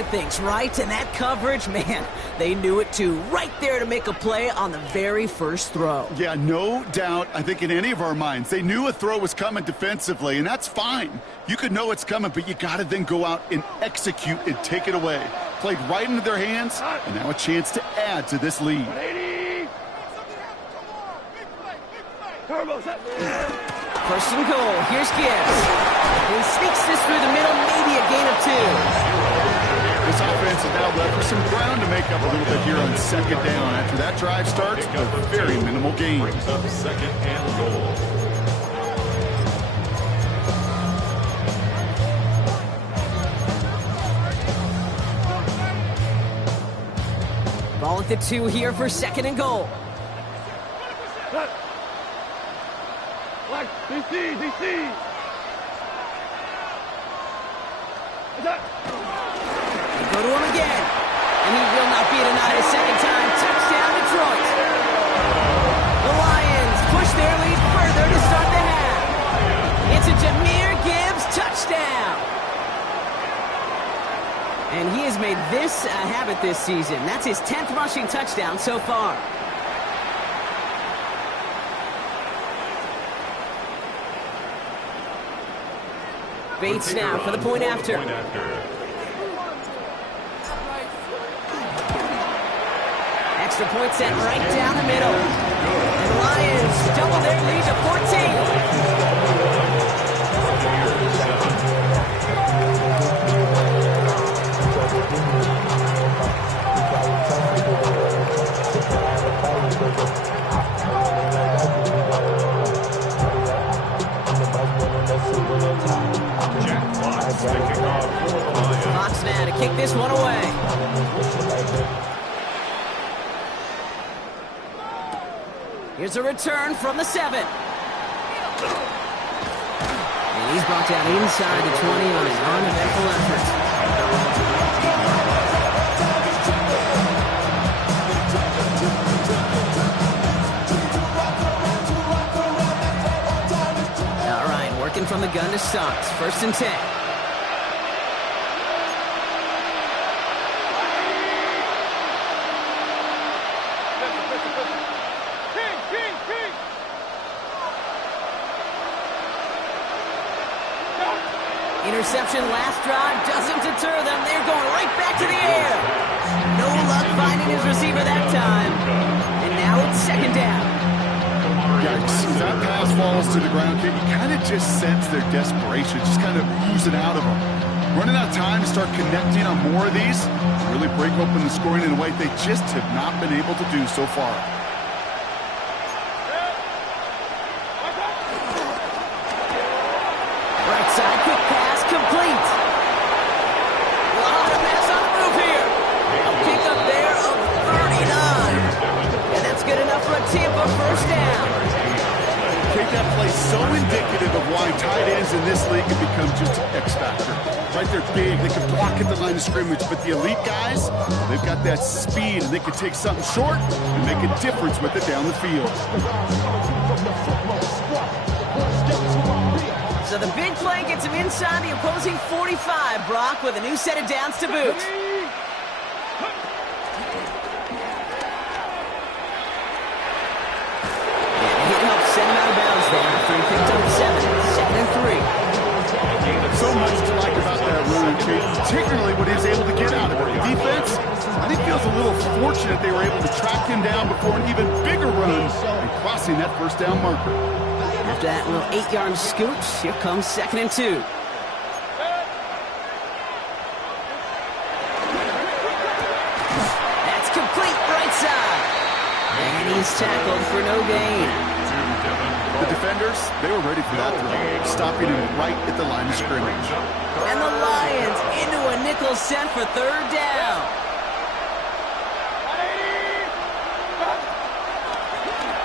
at things, right? And that coverage, man, they knew it too. Right there to make a play on the very first throw. Yeah, no doubt. I think in any of our minds, they knew a throw was coming defensively, and that's fine. You could know it's coming, but you got to then go out and execute and take it away. Played right into their hands, and now a chance to add to this lead. First and goal. Here's Gibbs. He sneaks this through the middle, maybe a gain of 2. This offense is now left for some ground to make up a little bit here on second down. After that drive starts, a very minimal gain. Up second and goal. Ball at the 2 here for second and goal. DC. They go to him again, and he will not be denied a second time. Touchdown, Detroit. The Lions push their lead further to start the half. It's a Jahmyr Gibbs touchdown. And he has made this a habit this season. That's his 10th rushing touchdown so far. Bates now for the point after. Extra point set right down the middle. And the Lions double their lead to 14. Fox now to kick this one away. Here's a return from the 7. And he's brought down inside the 20 on an uneventful effort. All right, working from the gun to start. First and 10. Interception last drive doesn't deter them. They're going right back to the air. No luck finding his receiver that time. And now it's second down. Yikes. As that pass falls to the ground, you kind of just sense their desperation, just kind of oozing out of them. Running out of time to start connecting on more of these, really break open the scoring in a way they just have not been able to do so far. Right side, quick pass, complete. A lot of mess on the move here. A pickup there of 39. And that's good enough for a Tampa first down. Take that play so indicative of why tight ends in this league have become just an X factor. Right, they're big, they can block at the line of scrimmage, but the elite guys, they've got that speed, and they can take something short and make a difference with it down the field. So the big play gets him inside the opposing 45, Brock, with a new set of downs to boot. So much to like about that run, particularly what he was able to get out of it. The defense, I think, feels a little fortunate they were able to track him down before an even bigger run and crossing that first down marker. After that little 8-yard scoot, here comes second and 2. That's complete right side. And he's tackled for no gain. The defenders, they were ready for that throw, stopping him right at the line of scrimmage. And the Lions into a nickel set for third down.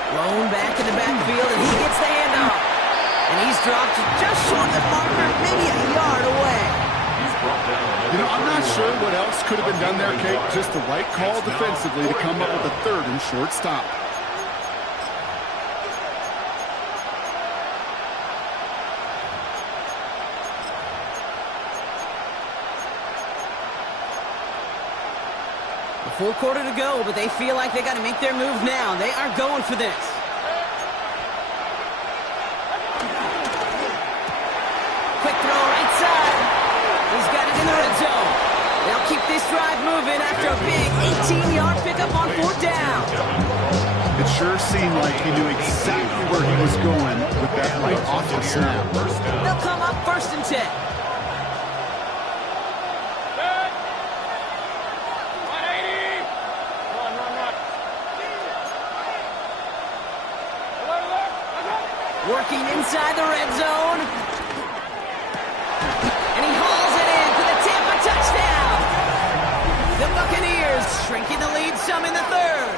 Thrown back in the backfield, and he gets the handoff. And he's dropped just short of the marker, maybe a yard away. You know, I'm not sure what else could have been done there, Kate. Just the right call defensively to come up with a third and short stop. A full quarter to go, but they feel like they got to make their move now. They are going for this. Quick throw right side. He's got it in the red zone. They'll keep this drive moving after a big 18-yard pickup on 4th down. It sure seemed like he knew exactly where he was going with that right off the snap. They'll come up 1st and 10. Working inside the red zone. And he hauls it in for the Tampa touchdown. The Buccaneers shrinking the lead some in the 3rd.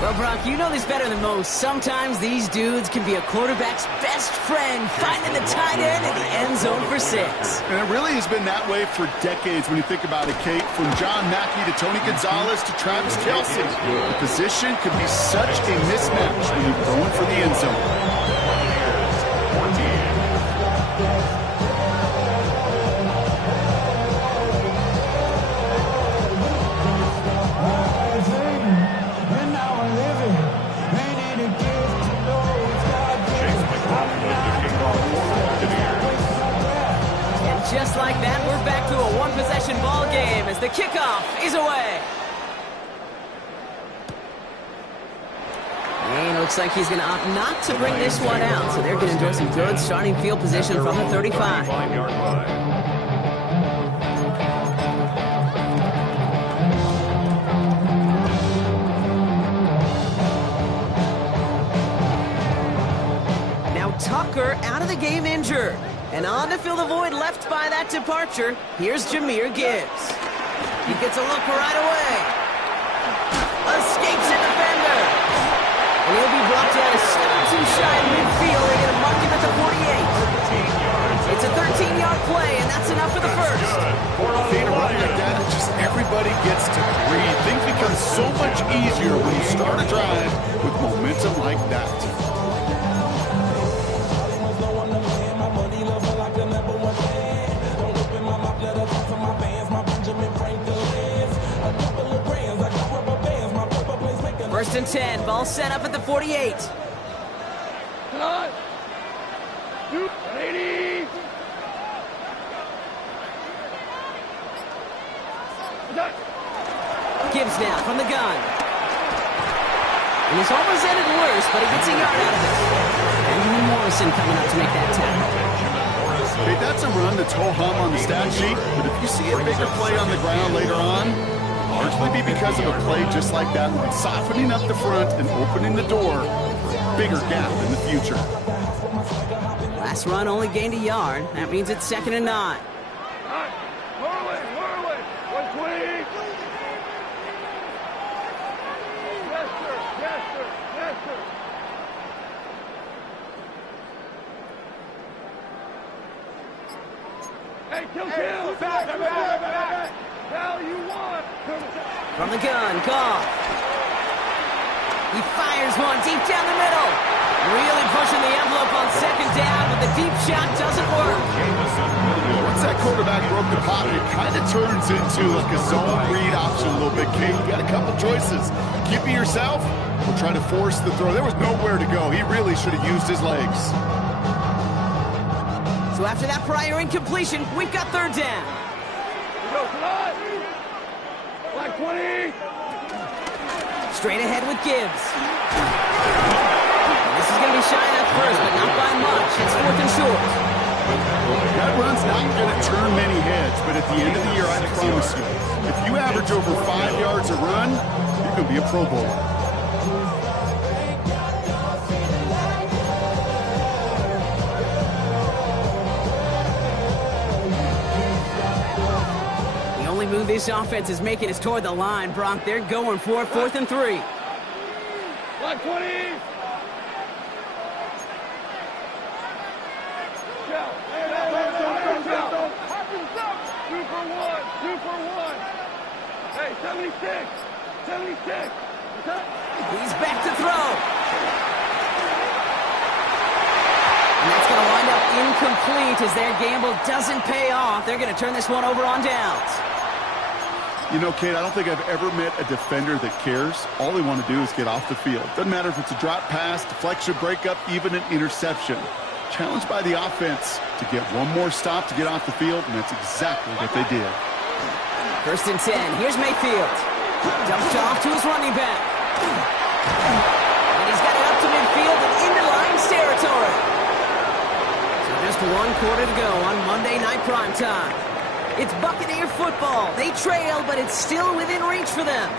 Well, Brock, you know this better than most. Sometimes these dudes can be a quarterback's best friend, finding the tight end in the end zone for 6. And it really has been that way for decades when you think about it, Kate. From John Mackey to Tony Gonzalez to Travis Kelce. The position could be such a mismatch when you're going for the end zone. Just like that, we're back to a one-possession ball game as the kickoff is away. And it looks like he's going to opt not to bring this one out, so they're going to enjoy some good starting field position from the 35. Now Tucker out of the game injured. And on to fill the void left by that departure, here's Jahmyr Gibbs. He gets a look right away. Escapes a defender. And he'll be brought down a step or two shy of midfield. They're going to mark him at the 48. It's a 13-yard play, and that's enough for the first. Data run like that, just everybody gets to breathe. Things become so much easier when you start a drive with momentum like that. First and 10, ball set up at the 48. Gibbs now from the gun. And he's almost ended worse, but he gets a yard out of it. And Morrison coming up to make that tackle. Hey, that's a run that's ho-hum on the stat sheet, but if you see a bigger play on the ground later on, largely be because of a play just like that one, softening up the front and opening the door for a bigger gap in the future. Last run only gained a yard. That means it's 2nd and 9. From the gun, Kfav. He fires one deep down the middle. Really pushing the envelope on 2nd down, but the deep shot doesn't work. Once that quarterback broke the pocket, it kind of turns into like a zone read option a little bit, Kate. You got a couple choices. Keep it yourself or try to force the throw. There was nowhere to go. He really should have used his legs. So after that prior incompletion, we've got 3rd down. Like 20. Straight ahead with Gibbs. This is going to be shy enough first, but not by much. It's 4th and short. That run's not going to turn many heads, but at the end of the year, I promise you, if you average over 5 yards a run, you're going to be a Pro Bowler. Move this offense is making is toward the line, Brock. They're going for it, 4th and 3. Like 20. Two for one. Hey, 76. He's back to throw. And that's going to wind up incomplete as their gamble doesn't pay off. They're going to turn this one over on downs. You know, Kate, I don't think I've ever met a defender that cares. All they want to do is get off the field. Doesn't matter if it's a drop pass, deflection, breakup, even an interception. Challenged by the offense to get one more stop to get off the field, and that's exactly what they did. 1st and 10. Here's Mayfield. Dumps off to his running back. And he's got it up to midfield and into Lions territory. So just 1 quarter to go on Monday Night Primetime. It's Buccaneer football. They trail, but it's still within reach for them.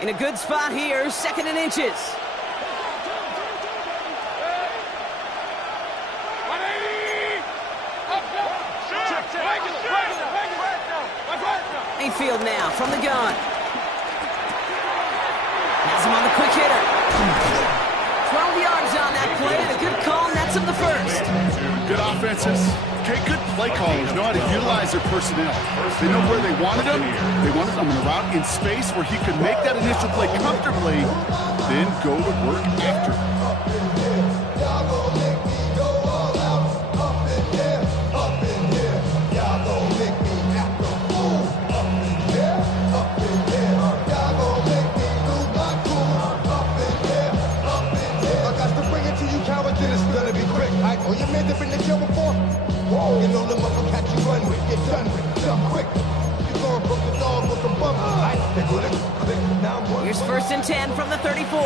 In a good spot here, 2nd and inches. Mayfield now from the gun. Has him on the quick hitter. 12 yards on that play, and a good call, and that's him the 1st. Good offenses. Okay, good play callers know how to utilize their personnel. They know where they wanted him. They wanted him in a route in space where he could make that initial play comfortably, then go to work after. Oh, you made up in the show before? Whoa, you know the mother catch you run with, get done with, jump quick. You gonna broke the dog with some bubbles. Here's 1st and 10 from the 34.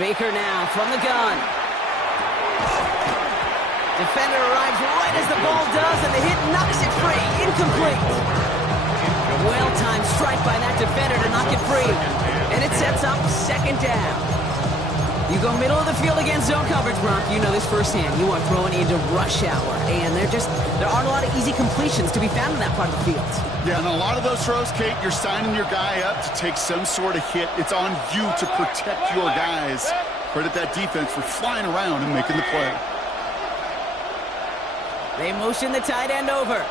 Baker now from the gun. Defender arrives right as the ball does, and the hit knocks it free. Incomplete. Well-timed strike by that defender to knock it free. And it sets up 2nd down. You go middle of the field against zone coverage, Brock. You know this firsthand. You are throwing into rush hour. And there aren't a lot of easy completions to be found in that part of the field. Yeah, and a lot of those throws, Kate, you're signing your guy up to take some sort of hit. It's on you to protect your guys. Credit that defense for flying around and making the play. They motion the tight end over.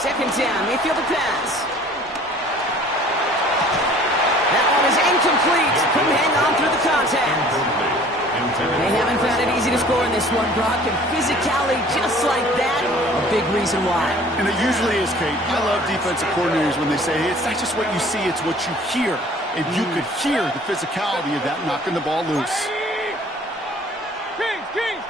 2nd down, Mayfield to pass. That one is incomplete. Couldn't hang on through the contact. They haven't found it easy to score in this one, Brock, and physicality just like that, a big reason why. And it usually is, Kate. I love defensive coordinators when they say, hey, it's not just what you see, it's what you hear. And you could hear the physicality of that knocking the ball loose. Kings!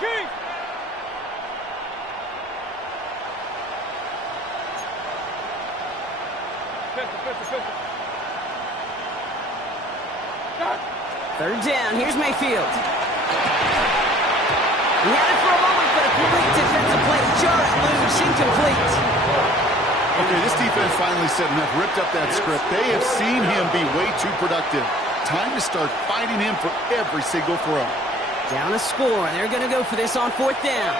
3rd down, here's Mayfield. He had it for a moment, but a great defensive play. Jar it loose, incomplete. Okay, this defense finally said enough, ripped up that script. They have seen him be way too productive. Time to start fighting him for every single throw. Down a score, and they're going to go for this on 4th down.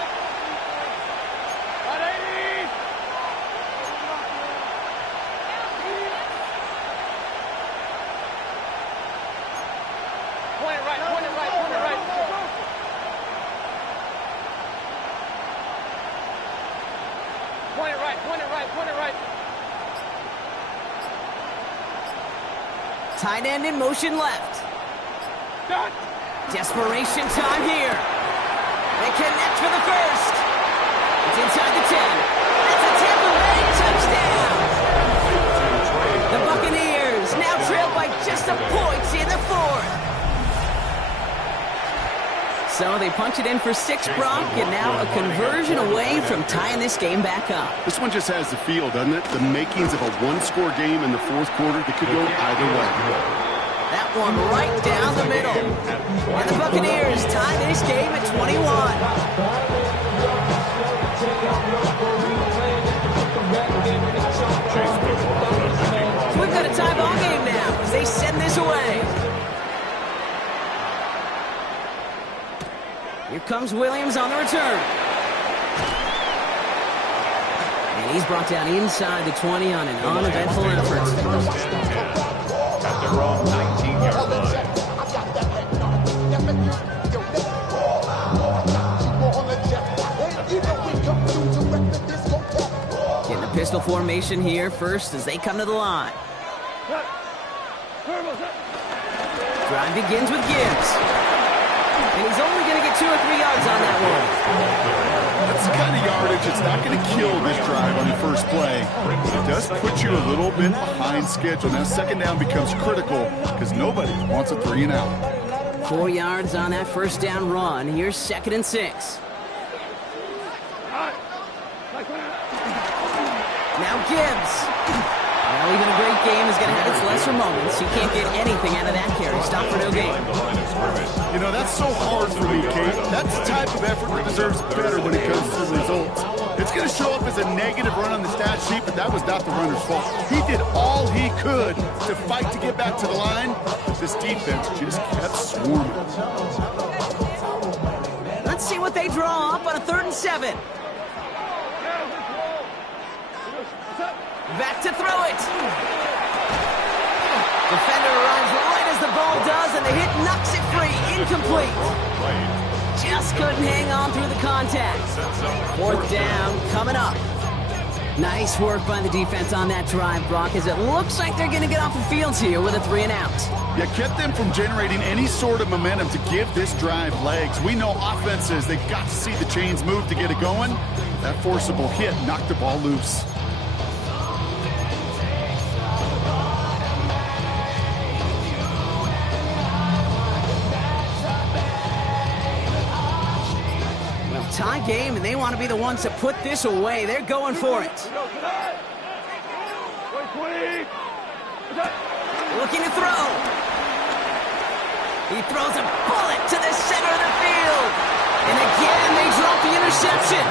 Point it right. Tight end in motion left. Done. Desperation time here. They connect for the 1st. It's inside the 10. That's a Tampa Bay touchdown. The Buccaneers now trail by just a point in the 4th. So they punch it in for 6, Brock, and now a conversion away from tying this game back up. This one just has the feel, doesn't it? The makings of a one-score game in the 4th quarter that could go either way. That one right down the middle. And the Buccaneers tie this game at 21. So we've got a tie ball game now as they send this away. Here comes Williams on the return. And he's brought down inside the 20 on an uneventful effort. At their own 19-yard line. formation here first as they come to the line. Drive begins with Gibbs. And he's only going to get 2 or 3 yards on that one. That's the kind of yardage that's not going to kill this drive on the first play. But it does put you a little bit behind schedule. Now second down becomes critical because nobody wants a 3 and out. 4 yards on that first down run. Here's 2nd and 6. Now Gibbs. Well, even a great game is going to have its lesser moments. You can't get anything out of that carry. Stop for no gain. You know, that's so hard for me, Kate. That's the type of effort that deserves better when it comes to results. It's going to show up as a negative run on the stat sheet, but that was not the runner's fault. He did all he could to fight to get back to the line, but this defense just kept swarming. Let's see what they draw up on a 3rd and 7. Back to throw it. Defender runs right as the ball does, and the hit knocks it free. Incomplete. Just couldn't hang on through the contact. 4th down coming up. Nice work by the defense on that drive, Brock, as it looks like they're going to get off the field here with a 3 and out. Yeah, kept them from generating any sort of momentum to give this drive legs. We know offenses, they've got to see the chains move to get it going. That forcible hit knocked the ball loose. Tie game, and they want to be the ones to put this away. They're going for it. Looking to throw. He throws a bullet to the center of the field. And again, they drop the interception.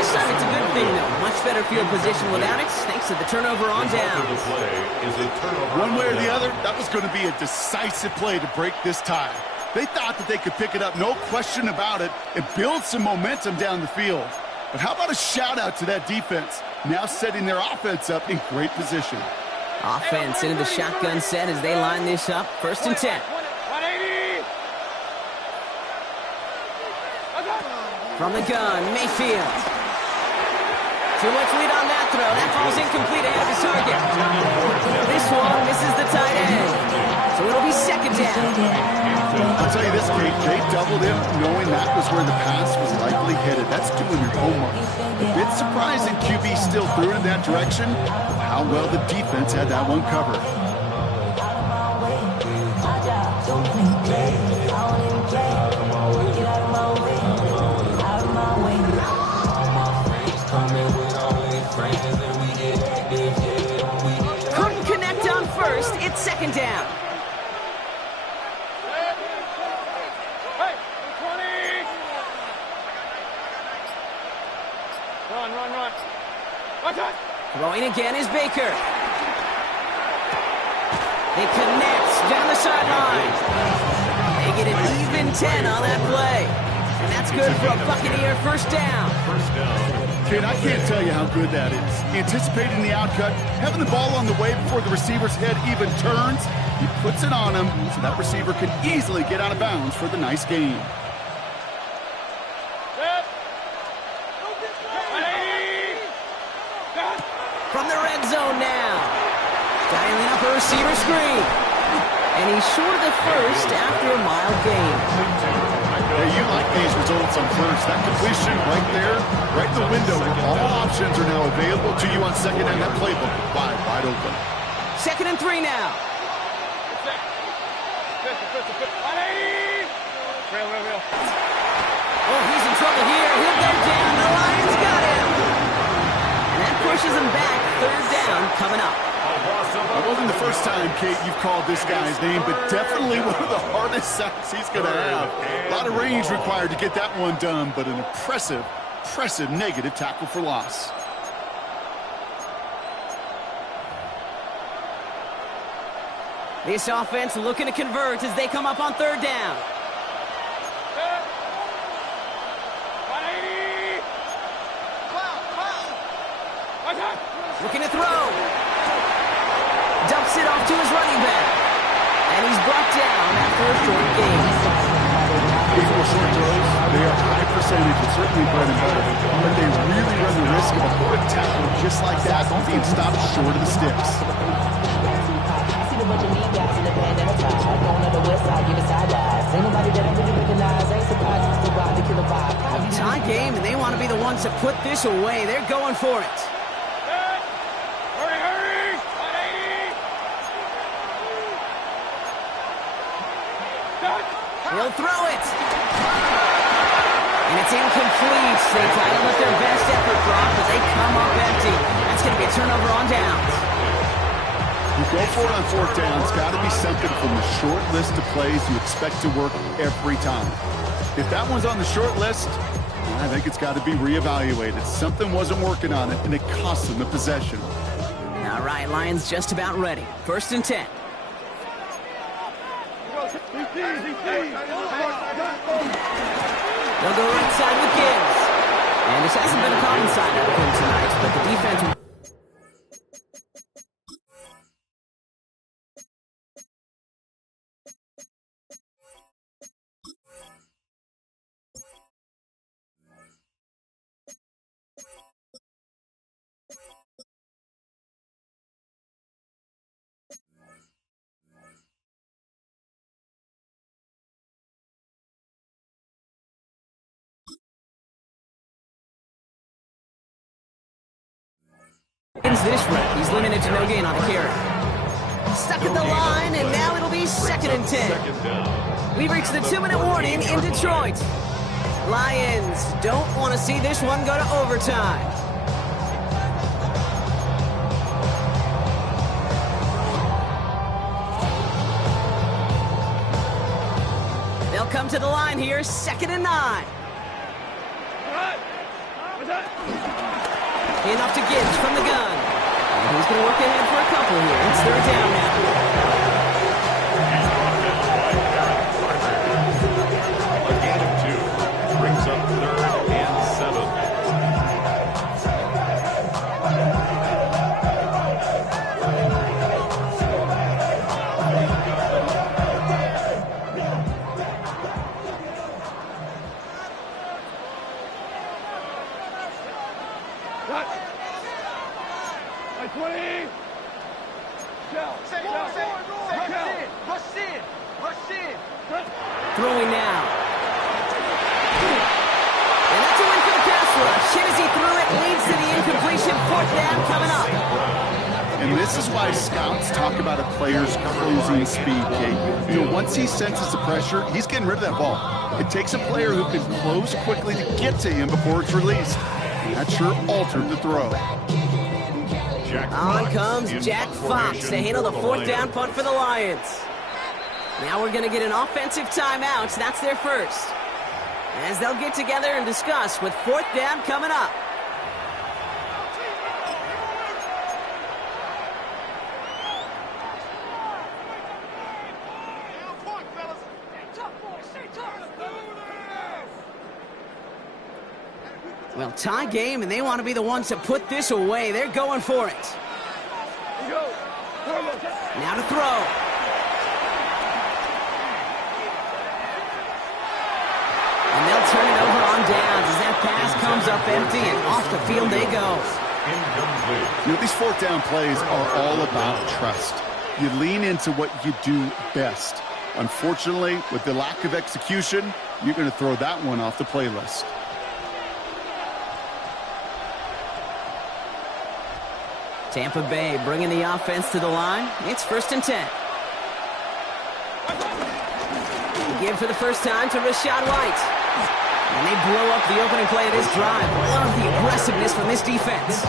This time it's a good thing, though. Much better field position without it, thanks to the turnover on down. One way or the other, that was going to be a decisive play to break this tie. They thought that they could pick it up, no question about it, and build some momentum down the field. But how about a shout-out to that defense, now setting their offense up in great position. Offense into the shotgun set as they line this up. 1st and 10. From the gun, Mayfield. Too much lead on that throw. That ball's incomplete ahead of his target. This one misses the tight end. So it'll be 2nd down. I'll tell you this, Kate, they doubled him knowing that was where the pass was likely headed. That's doing your homework. A bit surprising QB still threw it in that direction, but how well the defense had that one covered. Couldn't connect on 1st. It's 2nd down. Throwing again is Baker. They connect down the sideline. They get an even 10 on that play. And that's good for a Buccaneer 1st down. Kid, I can't tell you how good that is. Anticipating the outcut, having the ball on the way before the receiver's head even turns, he puts it on him so that receiver can easily get out of bounds for the nice gain. From the red zone now. Dialing up a receiver screen. And he's short of the 1st after a mild gain. Hey, you like these results on 1st. That completion right there, right in the window where all options are now available to you on 2nd and that playbook wide open. 2nd and 3 now. Oh, he's in trouble here. He'll go down. The Lions got him. And that pushes him back. 3rd down coming up. It wasn't the first time, Kate, you've called this guy's name, but definitely one of the hardest sacks he's going to have. A lot of range required to get that one done, but an impressive negative tackle for loss. This offense looking to convert as they come up on 3rd down. Looking to throw. Dumps it off to his running back. And he's brought down after a short gain. These little short throws, They are high percentage and certainly bread and butter, but they really run the risk of a quick tackle just like that being stopped short of the sticks. Tie game, and they want to be the ones to put this away. They're going for it. Hurry, hurry! 180! He'll throw it. And it's incomplete. They try to let their best effort drop, but they come up empty. That's going to be a turnover on downs. You go for it on fourth down. It's got to be something from the short list of plays you expect to work every time. If that one's on the short list, I think it's got to be reevaluated. Something wasn't working on it, and it cost them the possession. All right, Lions just about ready. 1st and 10. They'll go right side with Gibbs. And this hasn't been a common side out of him tonight, but the defense... this rep. He's limited to no gain on the carry. Stuck at the line, and now it'll be 2nd and 10. We've reached the 2-minute warning in Detroit. Lions don't want to see this one go to overtime. They'll come to the line here, 2nd and 9. Enough to Gibbs from the gun. And he's going to work ahead for a couple here. It's 3rd down now. A gain of 2 brings up 3rd and 7. Throwing now. And that's a win for the pass rush. Hit as he threw it, leads to the incompletion. 4th down coming up. And this is why scouts talk about a player's closing speed, Kate. You know, once he senses the pressure, he's getting rid of that ball. It takes a player who can close quickly to get to him before it's released. That sure altered the throw. On comes Jack Fox to handle the 4th down punt for the Lions. Now we're going to get an offensive timeout. That's their first. As they'll get together and discuss with 4th down coming up. Well, tie game, and they want to be the ones to put this away. They're going for it. Now to throw. And they'll turn it over on downs as that pass comes up empty, and off the field they go. You know, these 4th down plays are all about trust. You lean into what you do best. Unfortunately, with the lack of execution, you're going to throw that one off the playlist. Tampa Bay bringing the offense to the line. It's 1st and 10. Give for the first time to Rachaad White. And they blow up the opening play of this drive. Love the aggressiveness from this defense.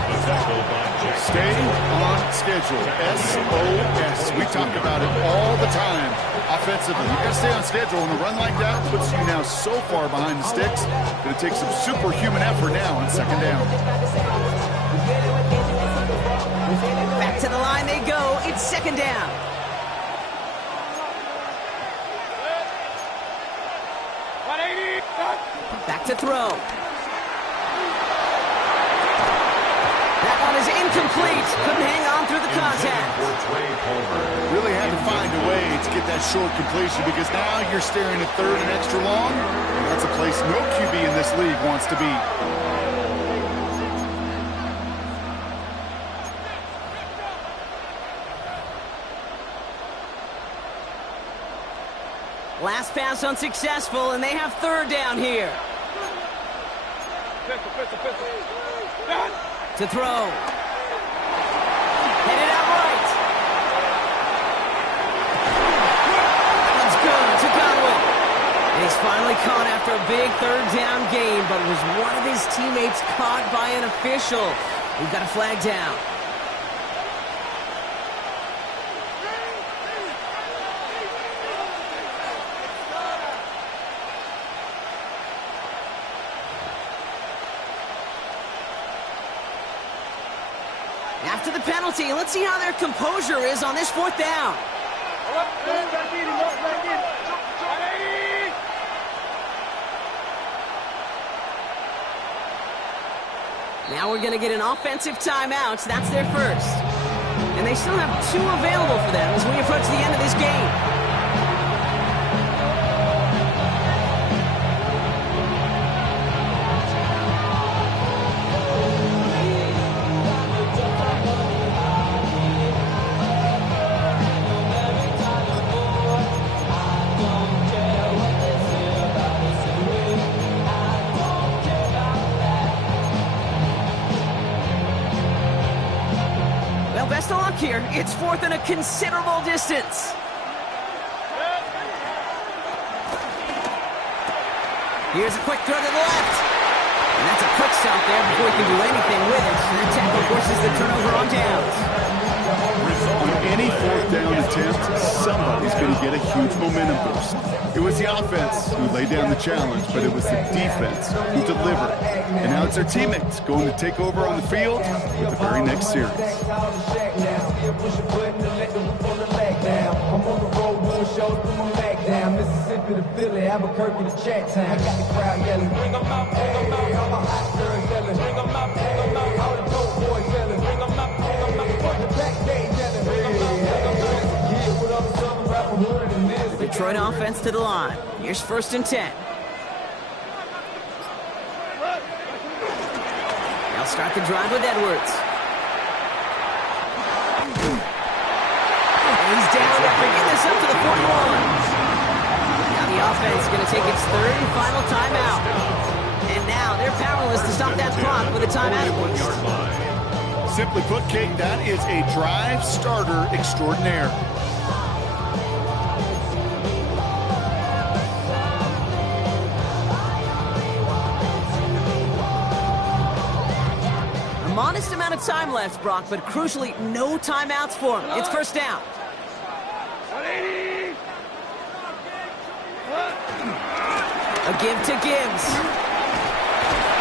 Stay on schedule. SOS. We talk about it all the time. Offensively, you got to stay on schedule. And a run like that puts you now so far behind the sticks. Going to take some superhuman effort now on 2nd down. Back to the line they go. It's 2nd down. Back to throw. That one is incomplete. Couldn't hang on through the contact. Really had to find a way to get that short completion because now you're staring at third and extra long. And that's a place no QB in this league wants to be. Last pass unsuccessful, and they have third down here. To throw. Headed out right. That one's good to Godwin. And he's finally caught after a big third down game, but was one of his teammates caught by an official. We've got a flag down. After the penalty, let's see how their composure is on this fourth down. Now we're going to get an offensive timeout. That's their first. And they still have 2 available for them as we approach the end of this game. Best of luck here. It's fourth and a considerable distance. Here's a quick throw to the left. And that's a quick stop there before he can do anything with it. And the tackle forces the turnover on downs. On any fourth down attempt, somebody's going to get a huge momentum boost. It was the offense who laid down the challenge, but it was the defense who delivered. And now it's their teammates going to take over on the field with the very next series. Mississippi to Philly, Albuquerque to Chattown. I got the crowd yelling, bring them out, bring them out. All the hot girls yelling, bring them out, bring them out. All the dope boys yelling, bring them out, bring them out. Fuck the back gate yelling, bring them out, bring them out. Yeah, with all the southern rapper hood and this. Detroit offense to the line. Here's first and 10. They'll start the drive with Edwards. And he's down after getting this up to the 41. Now the offense is going to take its third and final timeout. And now they're powerless to stop that clock with a timeout at least. Simply put, Kate, that is a drive starter extraordinaire. A modest amount of time left, Brock, but crucially, no timeouts for him. It's first down. A give to Gibbs.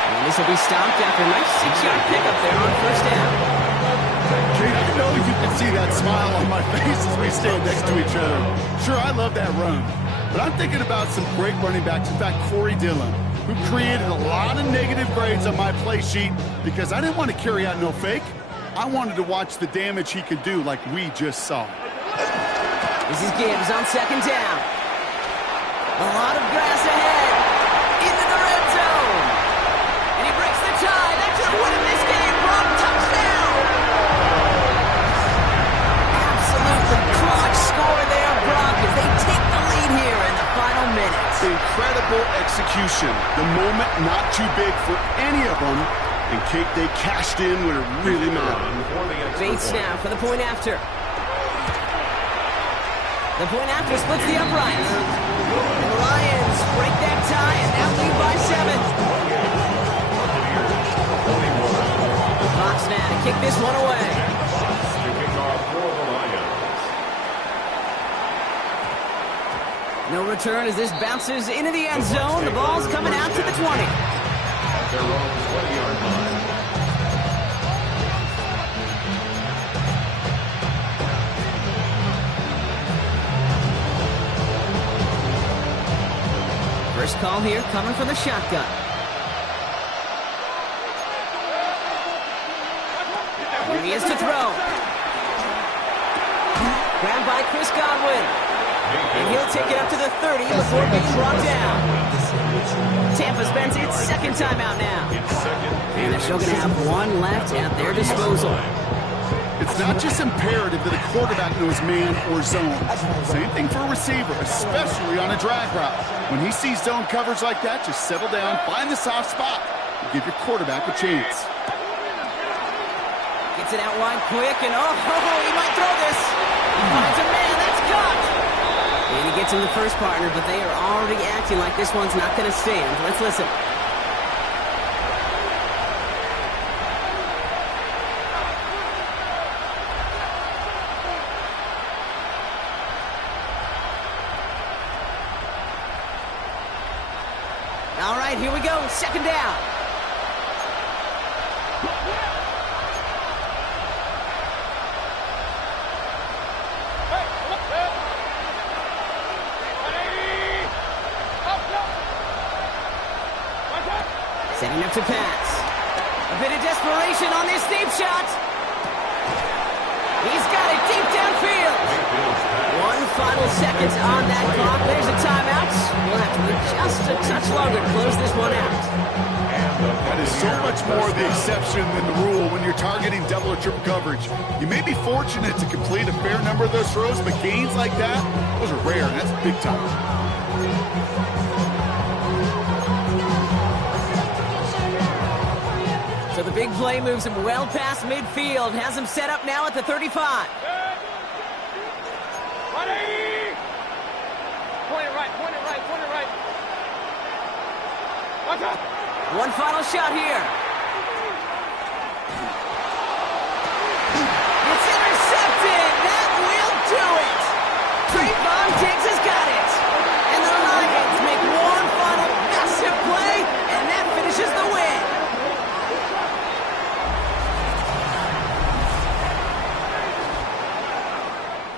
And this will be stopped after a nice 6-yard pickup there on first down. Kate, I know you can see that smile on my face as we stand next to each other. Sure, I love that run. But I'm thinking about some great running backs. In fact, Corey Dillon, who created a lot of negative grades on my play sheet because I didn't want to carry out no fake. I wanted to watch the damage he could do like we just saw. This is Gibbs on second down. A lot of grass ahead. Into the red zone. And he breaks the tie. That could have won him this game. Brock, touchdown. Absolutely clutch score there, Brock, as they take the lead here in the final minutes. Incredible execution. The moment not too big for any of them. And Kate, they cashed in when it really mattered. Bates now for the point after. The point after splits the uprights. And the Lions break that tie and now lead by 7. Fox now to kick this one away. No return as this bounces into the end zone. The ball's coming out to the 20. At their own 20-yard line. First call here coming from the shotgun. Here he is to throw. Grabbed by Chris Godwin. And he'll take it up to the 30 before being brought down. Tampa spends its second timeout now. And they're still going to have one left at their disposal. It's not just imperative that a quarterback knows man or zone. Same thing for a receiver, especially on a drag route. When he sees zone coverage like that, just settle down, find the soft spot, and give your quarterback a chance. Gets it out wide quick, and he might throw this. He finds a man, that's caught. And he gets in the first partner, but they are already acting like this one's not going to stand. Let's listen. All right, here we go. Second down. Setting up to pass. A bit of desperation on this deep shot. He's got it deep downfield. One final second on that clock. There's a timeout. We'll have to wait just a touch longer to close this one out. That is so much more the exception than the rule when you're targeting double or triple coverage. You may be fortunate to complete a fair number of those throws, but gains like that, those are rare, and that's big time. So the big play moves him well past midfield, has him set up now at the 35. Ready! Point it right, point it right, point it right. Watch out! One final shot here. It's intercepted! That will do it! Kfav Diggs has got it! And the Lions make one final massive play, and that finishes the win!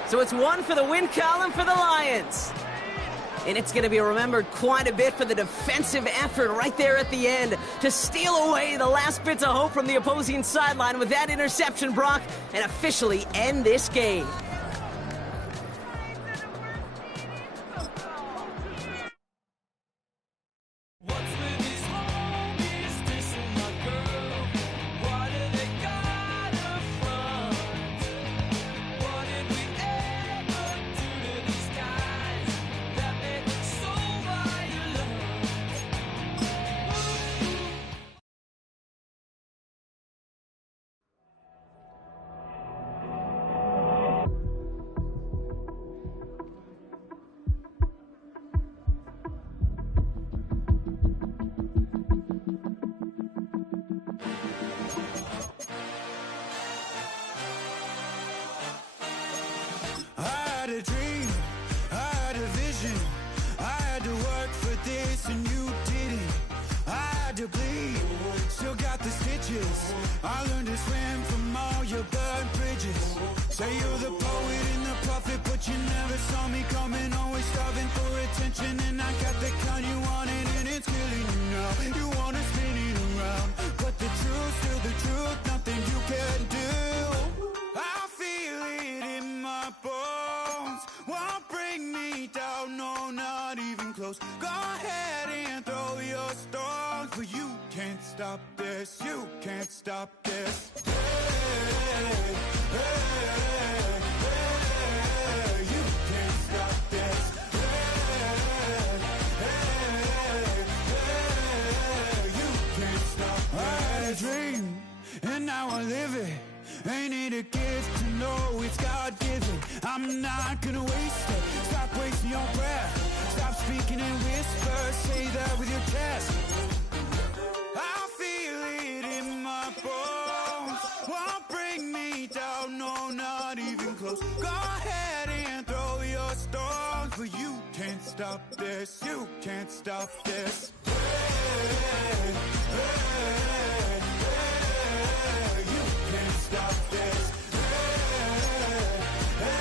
So it's one for the win column for the Lions. And it's going to be remembered quite a bit for the defensive effort right there at the end to steal away the last bits of hope from the opposing sideline with that interception, Brock, and officially end this game. I learned to swim from all your burnt bridges. Say you're the poet and the prophet, but you never saw me coming. Always starving for attention, and I got the kind you wanted, and it's killing you now. You wanna spin it around, but the truth's still the truth. Nothing you can do. I feel it in my bones. Won't bring me down, no, not even close. Go ahead and throw your stones, but you can't stop this. You can't stop this. Hey, hey, hey, you can't stop this. Hey, hey, hey, you can't stop this. I had a dream, and now I live it. Ain't it a gift to know it's God-given? I'm not gonna waste it. Stop wasting your breath. Stop speaking in whispers. Say that with your chest. I feel it in my bones. Won't bring me down, no, not even close. Go ahead and throw your stones, but you can't stop this. You can't stop this. Hey, hey, hey, you can't stop this. Hey, hey,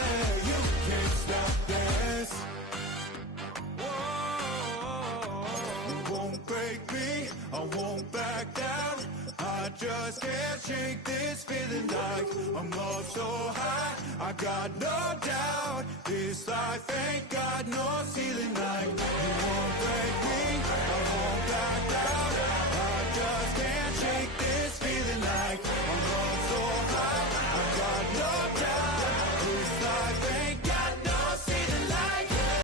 hey, you can't stop this. You won't break me, I won't back down. I just can't shake this feeling. like I'm up so high, I got no doubt